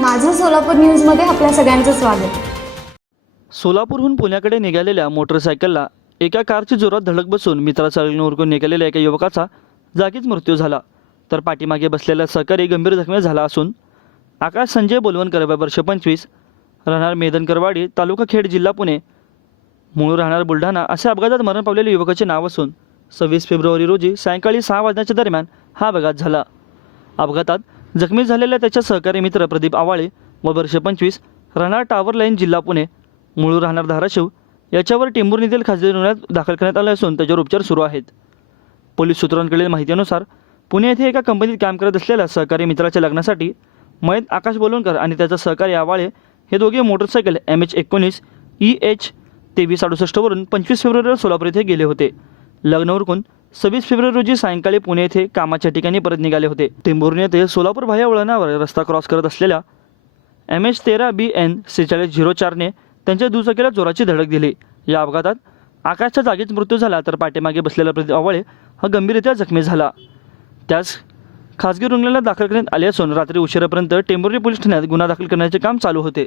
माझं सोलापूर न्यूजमध्ये आपल्या सगळ्यांचं स्वागत. सोलापूरहून पुण्याकडे निघालेल्या मोटरसायकलला एका कारची जोरात धडक बसून मित्राचा उरकून निघालेल्या एका युवकाचा जागीच मृत्यू झाला. तर पाठीमागे बसलेला सहकारी गंभीर जखमी झाला असून आकाश संजय बोलवणकर वर्ष पंचवीस राहणार मेदनकरवाडी तालुका खेड जिल्हा पुणे. मूळ राहणार बुलढाणा अशा अपघातात मरण पावलेल्या युवकाचे नाव असून सव्वीस फेब्रुवारी रोजी सायंकाळी सहा वाजण्याच्या दरम्यान हा अपघात झाला. अपघातात जखमी झालेल्या त्याच्या सहकारी मित्र प्रदीप आवाळे व वर्ष पंचवीस राहणार टावर लाईन जिल्हा पुणे मूळ राहणार धाराशिव याच्यावर टेंभूर येथील खाजगी रुग्णालयात दाखल करण्यात आले असून त्याच्यावर उपचार सुरू आहेत. पोलीस सूत्रांकडील माहितीनुसार पुणे येथे एका कंपनीत काम करत असलेल्या सहकारी मित्राच्या लग्नासाठी मयत आकाश बोलवणकर आणि त्याचा सहकारी आवाळे हे दोघे मोटरसायकल एम एच एकोणीस ई एच तेवीस अडुसष्टवरून पंचवीस फेब्रुवारीला सोलापूर येथे गेले होते. लग्न उरकून सव्वीस फेब्रुवारी रोजी सायंकाळी पुणे येथे कामाच्या ठिकाणी परत निघाले होते. टेंभुर्णी येथे सोलापूर भाया वळणावर रस्ता क्रॉस करत असलेल्या एम एच तेरा बी एन सेहेचाळीस झिरो चारने त्यांच्या दुचाकीला जोराची धडक दिली. या अपघातात आकाशच्या जागीच मृत्यू झाला तर पाठीमागे बसलेला प्रदीप आवाळे हा गंभीररित्या जखमी झाला. त्यास खासगी रुग्णालयात दाखल करण्यात आले असून रात्री उशिरापर्यंत टेंभुर्णी पोलीस ठाण्यात गुन्हा दाखल करण्याचे काम चालू होते.